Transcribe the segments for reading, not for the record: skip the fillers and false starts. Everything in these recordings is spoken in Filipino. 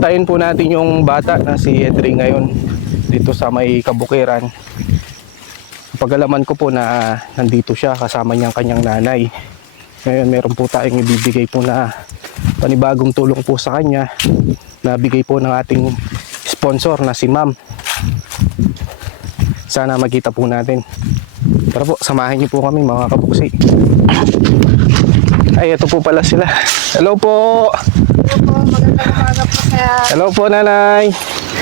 pupuntahin po natin yung bata na si Edri ngayon dito sa may Kabukiran. Pag-alaman ko po na nandito siya kasama niyang kanyang nanay. Ngayon meron po tayong ibibigay po na panibagong tulong po sa kanya na bigay po ng ating sponsor na si Ma'am. Sana makita po natin. Tara po, samahan niyo po kami mga kabuksi. Ay, ito po pala sila. Hello po! Hello po, magandang umaga po sir. Hello po nanay!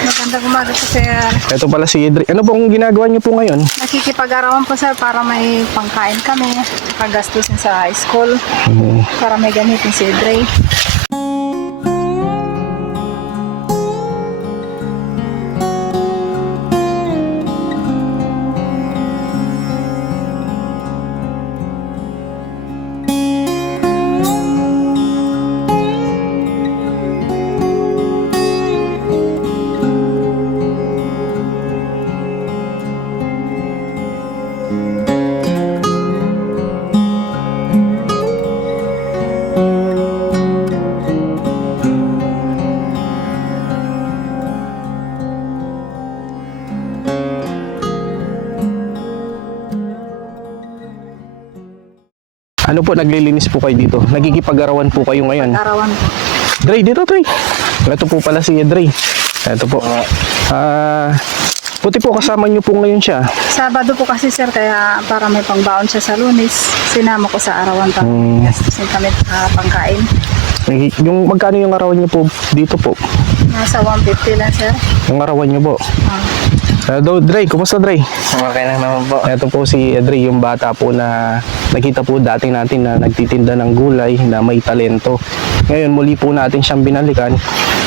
Magandang umaga po sir. Ito pala si Edri. Ano pong ginagawa niyo po ngayon? Nakikipag-arawan po sir para may pangkain kami, paggastusin sa school, para may gamitin si Edrey. Ano po, naglilinis po kayo dito? Nagkikipag-arawan po kayo ngayon? Arawan po. Dre, dito Dre. Ito po pala si Edri. Ito po. Puti po kasama niyo po ngayon siya. Sabado po kasi sir, kaya para may pangbaon siya sa Lunes, sinama ko sa arawan para gastusin kami pangkain. Yung magkano yung arawan niyo po dito po? Nasa 150 lang sir. Yung arawan niyo po. Dre, kumusta Dre? Okay lang naman po. Ito po si Edri, yung bata po na nakita po dati natin na nagtitinda ng gulay na may talento. Ngayon muli po natin siyang binalikan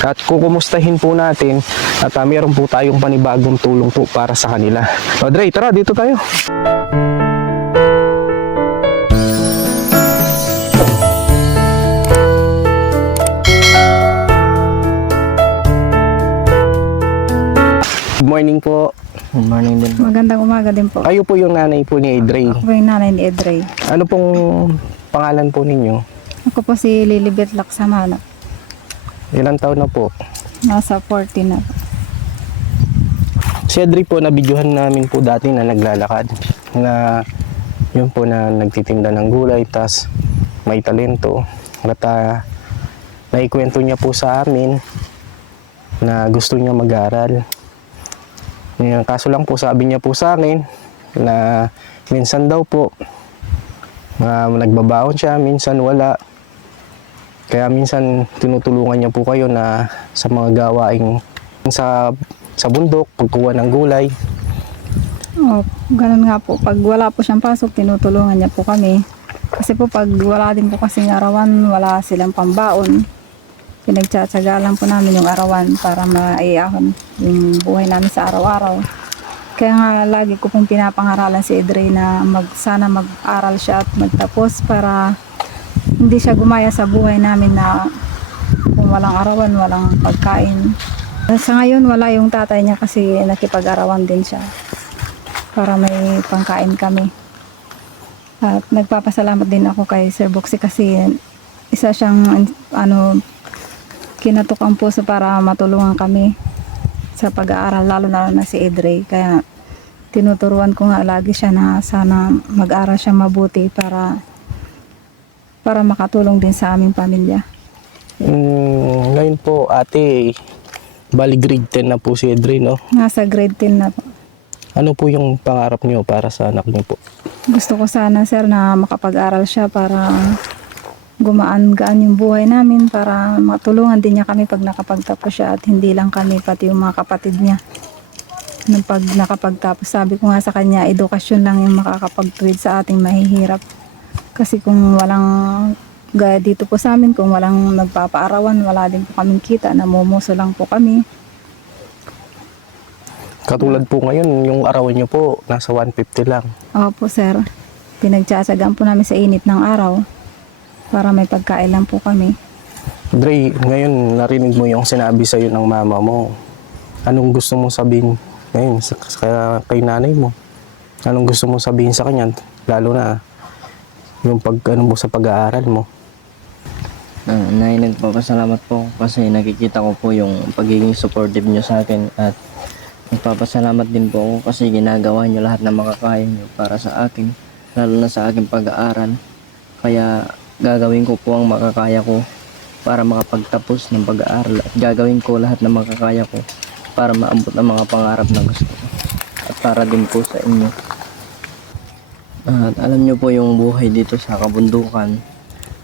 at kukumustahin po natin at meron po tayong panibagong tulong po para sa kanila. O Dre, tara dito tayo. Good morning po. Good morning din po. Magandang umaga din po. Kayo po yung nanay po ni Edri. Ako po yung nanay ni Edrey. Ano pong pangalan po ninyo? Ako po si Lilibet Laksamana. Ilang taon na po? Nasa 40 na po. Si Edri po, nabidyohan namin po dati na naglalakad. Na yun po na nagtitinda ng gulay, tas may talento. At naikwento niya po sa amin na gusto niya mag-aral. Kaso lang po, sabi niya po sa akin na minsan daw po nagbabaon siya, minsan wala. Kaya minsan tinutulungan niya po kayo na sa mga gawaing sa bundok, pagkuha ng gulay. Oh, ganun nga po. Pag wala po siyang pasok, tinutulungan niya po kami. Kasi po pag wala din po kasing arawan, wala silang pambaon. Pinagtsatsaga lang po namin yung arawan para maiahon yung buhay namin sa araw-araw. Kaya nga lagi ko pong pinapangaralan si Edrey na sana mag-aral siya at magtapos para hindi siya gumaya sa buhay namin na kung walang arawan, walang pagkain. Sa ngayon wala yung tatay niya kasi nakipag-arawan din siya para may pangkain kami. At nagpapasalamat din ako kay Sir Boxy kasi isa siyang kinatok ang puso para matulungan kami sa pag-aaral, lalo na si Edrey. Kaya tinuturuan ko nga lagi siya na sana mag-aaral siya mabuti para makatulong din sa aming pamilya. Ngayon po ate, bali grade 10 na po si Edrey, no? Nasa grade 10 na po. Ano po yung pangarap niyo para sa anak niyo po? Gusto ko sana sir na makapag-aral siya para gumaan-gaan yung buhay namin, para matulungan din niya kami pag nakapagtapos siya at hindi lang kami, pati yung mga kapatid niya. Nung pag nakapagtapos, sabi ko nga sa kanya, edukasyon lang yung makakapagtuwid sa ating mahihirap. Kasi kung walang, gaya dito po sa amin, kung walang nagpapaarawan, wala din po kaming kita, namumuso lang po kami. Katulad po ngayon, yung arawan niyo po, nasa 150 lang. Opo sir, pinagtsatsagaan po namin sa init ng araw para may pagkain lang po kami. Dre, ngayon narinig mo yung sinabi sa'yo ng mama mo. Anong gusto mong sabihin ngayon kay nanay mo? Anong gusto mong sabihin sa kanya? Lalo na yung mo sa pag-aaral mo. Nay, nagpapasalamat po kasi nakikita ko po yung pagiging supportive nyo sa akin at nagpapasalamat din po ako kasi ginagawa nyo lahat ng makakaya nyo para sa akin, lalo na sa aking pag-aaral. Kaya gagawin ko po ang makakaya ko para makapagtapos ng pag-aaral at gagawin ko lahat ng makakaya ko para maabot ang mga pangarap na gusto ko at para din po sa inyo. At alam nyo po yung buhay dito sa kabundukan,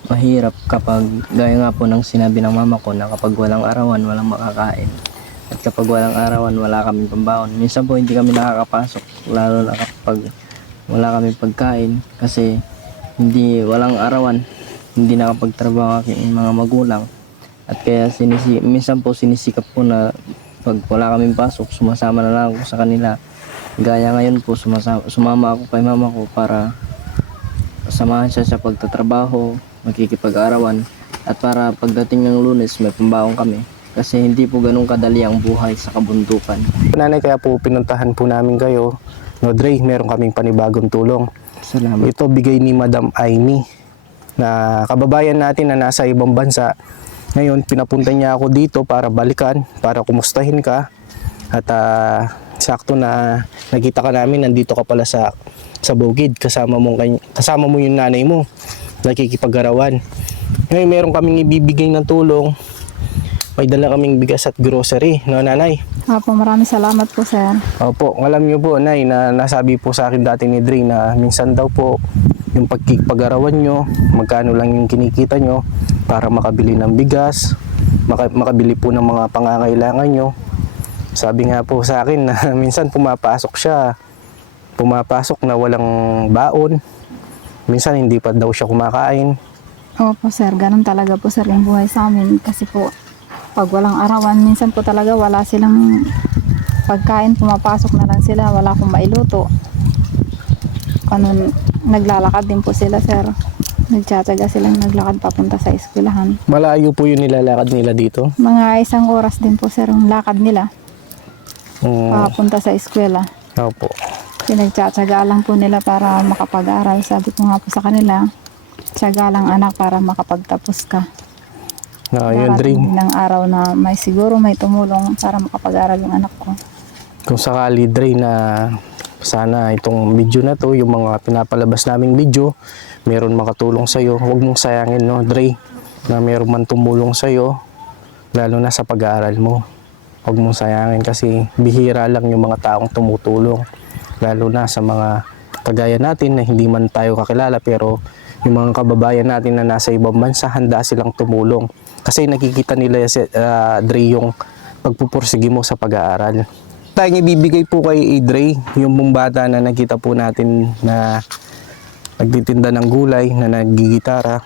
mahirap kapag gaya nga po ng sinabi ng mama ko na kapag walang arawan, walang makakain. At kapag walang arawan, wala kaming pambaon. Minsan po hindi kami nakakapasok, lalo na kapag wala kaming pagkain kasi walang arawan, hindi nakapagtrabaho ang aking mga magulang. At kaya minsan po sinisikap po na pag wala kaming pasok, sumasama na lang ako sa kanila. Gaya ngayon po, sumama ako kay mama ko para samahan siya sa pagtatrabaho, makikipag-arawan, at para pagdating ng Lunes may pambaon kami. Kasi hindi po ganun kadali ang buhay sa kabundukan. Nanay, kaya po pinuntahan po namin kayo. No, Dre, meron kaming panibagong tulong. Salamat. Ito bigay ni Madam Aimee na kababayan natin na nasa ibang bansa. Ngayon, pinapunta niya ako dito para balikan, para kumustahin ka. At sakto na nakita ka namin, nandito ka pala sa bukid. Kasama mo yung nanay mo. Nakikipag-arawan. Ngayon, meron kaming ibibigay ng tulong. May dala kaming bigas at grocery, no nanay? Opo, maraming salamat po, sir. Opo, alam niyo po, nay, na nasabi po sa akin dati ni Dre na minsan daw po yung pagkikipag-arawan nyo, magkano lang yung kinikita nyo para makabili ng bigas, makabili po ng mga pangangailangan nyo. Sabi nga po sa akin na minsan pumapasok na walang baon, minsan hindi pa daw siya kumakain. Opo, sir. Ganun talaga po, sir, yung buhay sa amin. Kasi po, pag walang arawan, minsan po talaga wala silang pagkain, pumapasok na lang sila, wala akong mailuto. Ganun, naglalakad din po sila, sir. Nagtsatsaga silang naglakad papunta sa eskwelahan. Malayo po yung nilalakad nila dito. Mga 1 oras din po, sir, ang lakad nila papunta sa eskwela. Opo. Pinagtsatsaga lang po nila para makapag-aral. Sabi ko nga po sa kanila, tsaga lang anak para makapagtapos ka. Yun, Dre. Darating ng araw na siguro may tumulong para makapag-aral yung anak ko. Kung sakali, Dre, na sana itong video na to, yung mga pinapalabas naming video, meron makatulong sa'yo. Huwag mong sayangin, no, Dre, na meron man tumulong sa'yo, lalo na sa pag-aaral mo. Huwag mong sayangin kasi bihira lang yung mga taong tumutulong, lalo na sa mga kagaya natin na hindi man tayo kakilala, pero yung mga kababayan natin na nasa ibang bansa, handa silang tumulong. Kasi nakikita nila, Dre, yung pagpupursige mo sa pag-aaral. Tayong ibibigay po kay Dre, yung mong bata na nakita po natin na nagtitinda ng gulay, na naggigitara.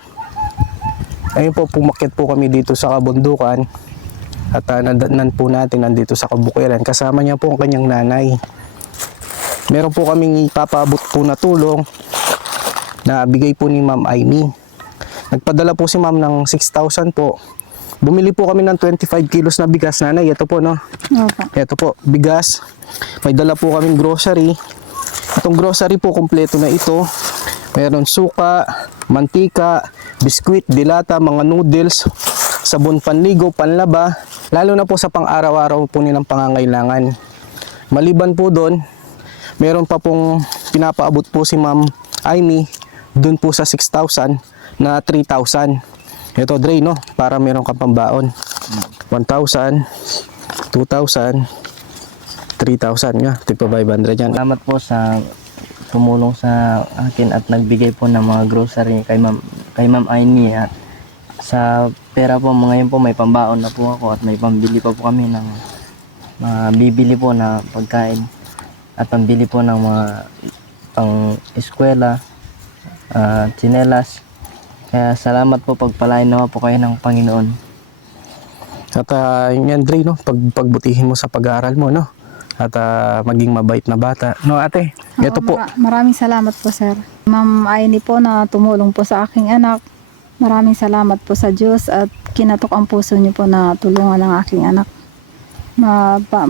Ayun po, pumakyat po kami dito sa kabundukan at nadatnan po natin nandito sa Kabukiran. Kasama niya po ang kanyang nanay. Meron po kaming ipapaabot po na tulong na bigay po ni Ma'am Aimee. Nagpadala po si Ma'am ng 6,000 po. Bumili po kami ng 25 kilos na bigas, nanay. Ito po, no? Opo. Ito po, bigas. May dala po kaming grocery. Itong grocery po, kompleto na ito. Meron suka, mantika, biskwit, dilata, mga noodles, sabon panligo, panlaba. Lalo na po sa pang-araw-araw po nilang pangangailangan. Maliban po doon, meron pa pong pinapaabot po si Ma'am Aimee doon po sa 6,000 na 3,000. Ito, Dre, no? Para meron kang pambaon. 1,000, 2,000, 3,000 nga. Tigpa 500 yan. Salamat po sa tumulong sa akin at nagbigay po ng mga grocery kay Ma'am Aimee. At sa pera po, ngayon po may pambaon na po ako at may pambili pa po kami ng bibili po na pagkain at pambili po ng mga pang-eskwela, tsinelas. Kaya salamat po, pagpalain naman po kayo ng Panginoon. At yan, Dre, no? Pagbutihin mo sa pag-aaral mo, no? At maging mabait na bata. No, ate? Ito po. Maraming salamat po, sir. Ma'am Aimee po na tumulong po sa aking anak. Maraming salamat po sa Diyos at kinatok ang puso niyo po na tulungan ng aking anak.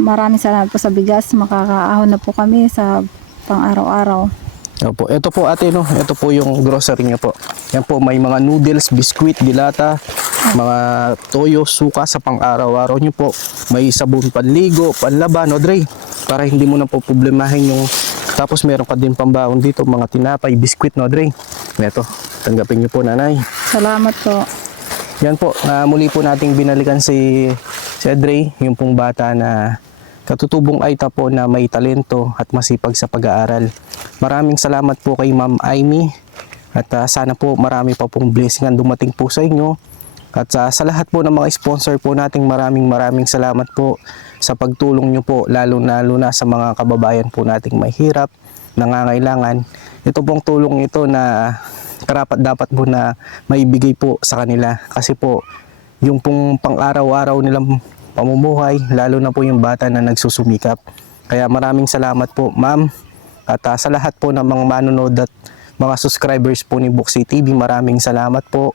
Maraming salamat po sa bigas. Makakaahon na po kami sa pang-araw-araw. Opo. Ito po, ate, no? Ito po yung grocery niya po. Yan po, may mga noodles, biskwit, dilata, mga toyo, suka sa pang-araw-araw nyo po. May sabon panligo, panlaba, no Dre? Para hindi mo na po problemahin yung... Tapos meron ka din pambaon dito, mga tinapay, biskwit, no Dre? Ito, tanggapin nyo po nanay. Salamat po. Yan po, muli po nating binalikan si Dre, yung pong bata na katutubong Aita po na may talento at masipag sa pag-aaral. Maraming salamat po kay Ma'am Aimee at sana po marami pa pong blessing ang dumating po sa inyo. At sa lahat po ng mga sponsor po nating maraming salamat po sa pagtulong nyo po, lalo na sa mga kababayan po nating mahirap, nangangailangan. Ito pong tulong ito na karapat dapat po na maibigay po sa kanila kasi po yung pong pang-araw-araw nilang pamumuhay, lalo na po yung bata na nagsusumikap. Kaya maraming salamat po ma'am at sa lahat po ng mga manonood at mga subscribers po ni Buxi TV, maraming salamat po.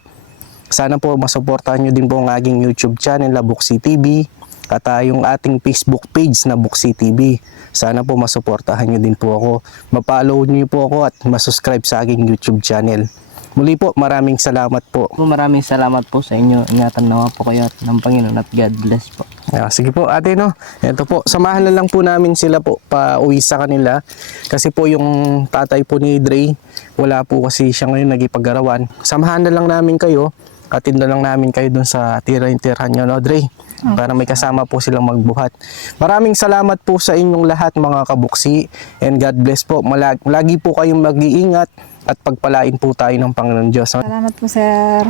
Sana po masuportahan nyo din po ang aking YouTube channel na Buxi TV at yung ating Facebook page na Buxi TV. Sana po masuportahan nyo din po ako. Ma-follow nyo po ako at masubscribe sa aking YouTube channel. Muli po, maraming salamat po. Maraming salamat po sa inyo. Ingatan nawa po kayo at ng Panginoon at God bless po. Sige po ate, no. Ito po, samahan na lang po namin sila po pa uwi sa kanila. Kasi po yung tatay po ni Dre, wala po kasi siya ngayon nagipag-arawan. Samahan na lang namin kayo. Atid na lang namin kayo dun sa tira-tirhan nyo, no Dre? Para may kasama po silang magbuhat. Maraming salamat po sa inyong lahat mga kabuksi. And God bless po. Lagi po kayong mag-iingat at pagpalain po tayo ng Panginoon Diyos. Salamat po, sir.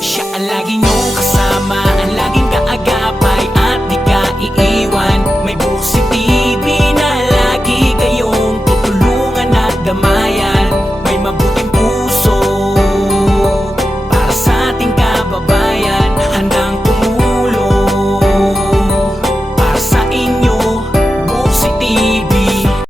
Siya ang lagi nyo